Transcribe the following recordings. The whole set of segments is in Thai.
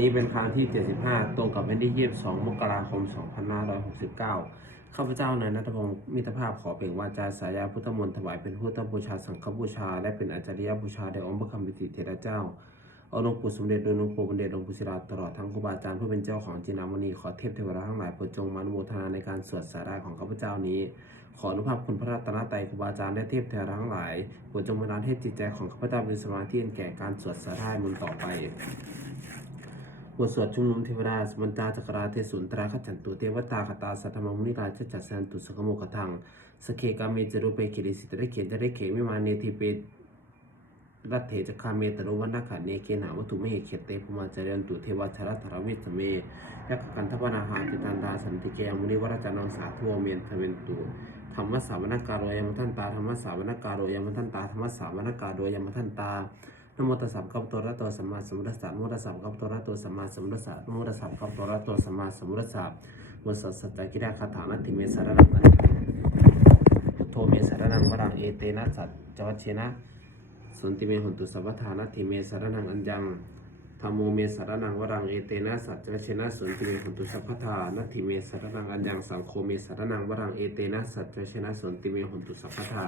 นี้เป็นครั้งที่ 75 ตรงกับวันที่ 22 มกราคม 2569 ข้าพเจ้านายนัทพงศ์มิตรภาพขอเปล่งวาจาสายาพุทธมนต์ถวายเป็นพุทธบูชาสังฆบูชา และเป็นอาจาริยบูชาแด่องค์พระคำปิติเทระเจ้าเอาหลวงปู่สมเด็จโดยหลวงปู่บัณฑิตหลวงปู่ศิลาตลอดทั้งครูบาอาจารย์ผู้เป็นเจ้าของจินามณีขอเทพเทวราทั้งหลายโปรดจงมานุโมทนาในการสวดสาราของข้าพเจ้านี้ ขออนุภาพคุณพระรัตนตรัยครูบาอาจารย์และเทพเทวราทั้งหลายโปรดจงบันดาลให้จิตใจของข้าพเจ้าเป็นสมาธิอันแก่การสวดสารามุนต่อไป บทสวดชุมนุมเทวดาสมันตาจักราเทสุนตราขจันตุเทวตาคตาสัทธมังมุนิราชจัดสันตุสกโมกทังสเคกาเมจรุเปกิริสิตระเขียนจะได้เขมิมาเนทิเปรัตเถจคาเมตรุวันนาขาเนเกนาวัตุเมเหเขตเตภุมาจารยันตุเทวชรธรวิสเมยักกันทปนาหาติตันดาสันติเกมุนิวรจานังสาธุเมนทเวนตุธรรมสาวนการโรยมทันตาธรรมสาวนการโรยมทันตาธรรมสาวนการโรยมทันตา นโมตัสสะกับตัวระตัวสัมมาสัมพุทธัสสะนโมตัสสะกับตัวระตัวสัมมาสัมพุทธัสสะนโมตัสสะกับตัวระตัวสัมมาสัมพุทธัสสะวสัสสัจจกิริยาคาถานัตถิเมสารนังพุทโธเมสารนังวรังเอเตนะสัจจวัชเชนะสนติเมหุนตุสัพพทานัตถิเมสารนังอัญญังธรรมโมเมสารนังวรังเอเตนะสัจจวัชเชนะสนติเมหุนตุสัพพทานัตถิเมสารนังอัญญังสังโฆเมสารนังวรังเอเตนะสัจจวัชเชนะสนติเมหุนตุสัพพทา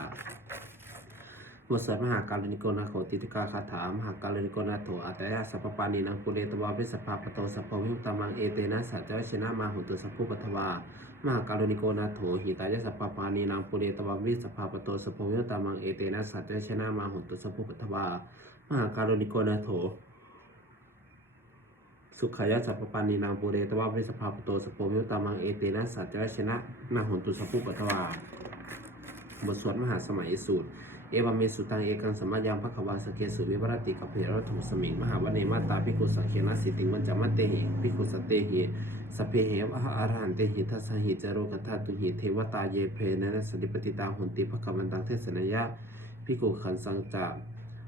บทสวดมหาการนิโกนาโขติติกาคาถามหาการนิโกนาโถอัตยาสัพปานีนังปุเรตวาวิสภาปโตสัพพวิมุตตมังเอเตนะสัจจวชนะมาหุตุสัพพุปทวามหาการนิโกนาโถหิตายาสัพปานีนังปุเรตวาวิสภาปโตสัพพวิมุตตมังเอเตนะสัจจวชนะมาหุตุสัพพุปทวามหาการนิโกนาโถสุขายาสัพปานีนังปุเรตวาวิสภาปโตสัพพิมตตมังเอเตนะสัจจวชนะมาหุตุสัพพุปทวาบทสวดมหาสมัยสูตร เอวาเมสุตังเอกังสมมายังพระขวาสเกสุวิวรติกับเพรถุสมิงมหาวเนมาตาภิกุสังเขนะสิติมันจมัตเตหิภิกุสเตหิสเพเหวะอารันเตหิทัสหิจโรกธาตุหิเทวตาเยเพนะนสติปติตาหุนติภควันตังเทศนยะภิกุขันสังจา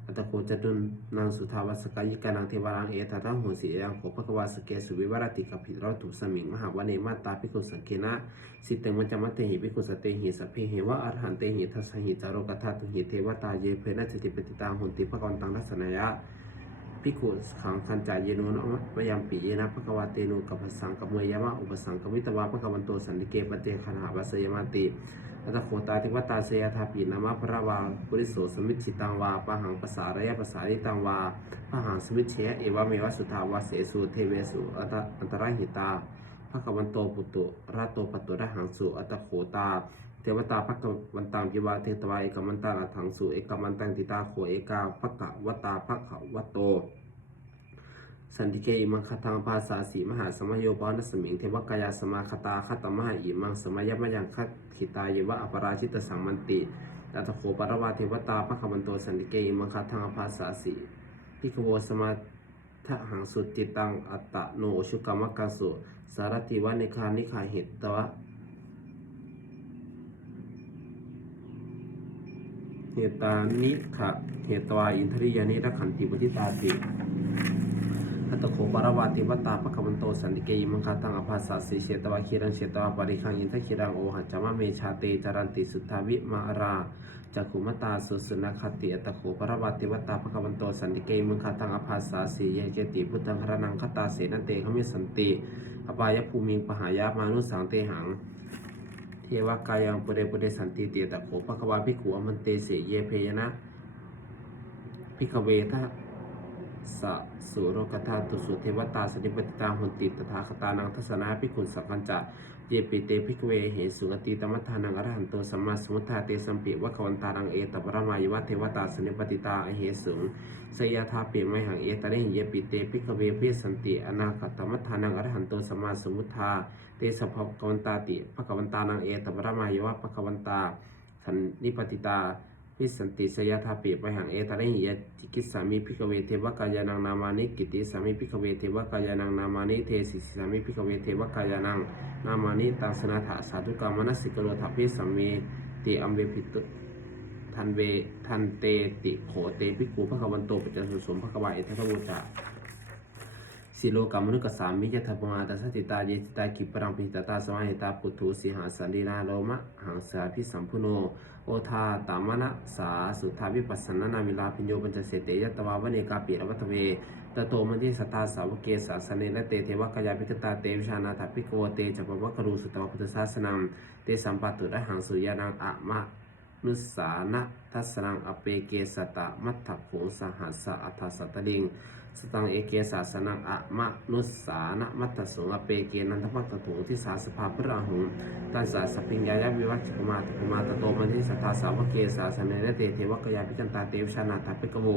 อัตโคจตุนนางสุทาวัสกายิกานังเทวารังเอตตาหุนสียังโขภควาสเกสุวิวรติกับพิดรถุสมิงมหาวเนมาตาภิกขุสังเขนะสิเตมันจะมัตเตหิภิกขุสเตหิสัพเพเหวะอรหันเตหิทัสหิจารกธาตุหิเทวตาเยเพนะสติปติตาหุนติภกวันตังรัสนายะภิกขุขังคันจายเยโนนะมะยามปีเยนะภควาเตโนกัปปสังกัมเมยามะอุปสังกมิตวาภควันโตสันติเกปเตคณหาวัสยมาติ อัตโคตาทิวตาเสยทาปีนามะพระวาปุริโสสมิจฉิตังวาปะหังภาษาระยะภาษาริตังวาปะหังสมิจเฉเอวะเมวะสุทาวาเสสุเทเวสุอัตอันตรหิตาพระกวันโตปุตตุราโตปตตุระหังสุอัตโขตาเทวตาพระกวันตังพิวาเทตวาเอกมันตาลถังสุเอกมันตังติตาโขเอกาพระกวตาพระขวัตโต สันติเกอิมังคทังภาษาสีมหาสมโยปานสมิงเทวกายาสมาคตาคตมหาอิมังสมัยมยังคขิตายวะอปราชิตสังมันติตัตโขปรวาเทวตาพระกวันโตสันติเกอิมังคทังภาษาสีพิกโวสมาทหังสุติตังอัตตะโนชุกรรมกัสสุสารติวะนิคานิขาหิตตวะเหตานิขะเหตวาอินทริยานิรักขันติบุติตาติ ตโขปารวาติวัตตาปะคะวันโตสันติเกยมังคาตังอภาสาสิเชตวะคีรังเชตวะปริคังอินทคิรังโอหัจจามะเมชาเตจารันติสุทธาวิมาราจักขุมตาสุสุนัคติอัตโขปารวาติวัตตาปะคะวันโตสันติเกยมังคาตังอภาสาสิเยเจติพุทธังหรนังคตาเสนเตขมิสันติอปายภูมิปหายามานุสังเตหังเทวกายังปุเรปุเรสันติเตตะโขปะควาภิกขุอมันเตเสเยเพยนะภิกขเวทะ สะสุโรกธาตุสุเทวตาสนิปติตาหุนติตถาคตานังทัศนาภิกขุสักขัญจะเยปิเตภิกเวเหสุกติตมัฏฐานังอรหันโตสัมมาสมุทธาเตสัมปิวะควันตานังเอตปรมายวะเทวตาสนิปติตาอเหสุงสยทาเปไมหังเอตะเรหิเยปิเตภิกเวเพสันติอนาคตมัฏฐานังอรหันโตสัมมาสมุทธาเตสะภะกวันตาติภะกวันตานังเอตปรมายวะภะกวันตาสันนิปติตา พิสันติสยธาปีไปหังเอตระหิยจิกิสสามิพิกเวเทวกายานังนามานิกิติสามิพิกเวเทวกายานังนามานิเทสิสามิพิกเวเทวกายานังนามานิตังสนาถาสาธุกรรมนสิกโรทัพพิสัมเมติอัมเวพิตุทันเวทันเตติโขเตปิกูพระควันโตปัจจสุสมภะคะวะเอทะทะโวจา สิโลกรรมนุกสามิยะทัพมาตัสติตาเยติตากิปรังปิตตาสมาหิตาปุถุสิหาสันดีนาโลมะหังสาพิสัมพุโน โอทาตามนะสาสุทธาวิปัสสนานามิลาพิญโยปัญจเสเตยตวาวเนกาปิรวัตเวตโตมันที่สัตตาสาวกเกสาสเนและเตเทวกายาพิกตาเตวิชานาถาภิกโวเตจัปปะกรูสุตวพุทธศาสนังเตสัมปัตตุระหังสุยานังอะมะนุสานะทัสสนังอเปเกสตะมัตถโขสหัสสะอัฏฐสัตตลิง สตังเอเกสาสนังอะมะนุสสานะมัตตสงอเปเกนันทมัตตถุงที่สาสภาพระหุงตัสสะสพพิญญายาวิวัชกุมาตกุมาตโตมันที่สัทธาสาวกเกสาสเนเตเทวกยาพิจันตาเตวชานาถาภิกโว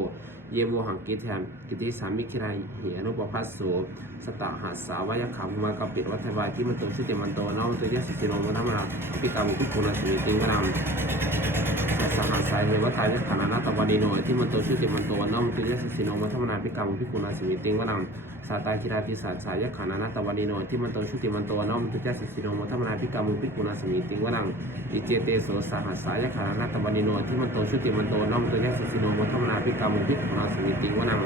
เยโวหังกิเทมกิติสามิคิราหิอนุปปัสโสสตาหัสสาวยขามากปิดวัฏวายที่มันตุชุติมันโตนอมตุยสสิโนมธรรมาภิกรรมภิกขุณสมิติวราม สหัสสายเหวตายะขานานาตวันดีโนที่มันโตชุติมันโตวันน้อมตุยสสิโนมัทมนาพิกังพิกุณาสมิติงวนังสาตาคิราติสาสายะขานานาตวันดีโนที่มันโตชุติมันโตวันน้อมตุยสสิโนมัทมนาพิกังพิกุณาสมิติงวนังอิเจเตโสสหัสสายะขานานาตวันดีโนที่มันโตชุติมันโตวันน้อมตุยสสิโนมัทมนาพิกังพิกุณาสมิติงวนัง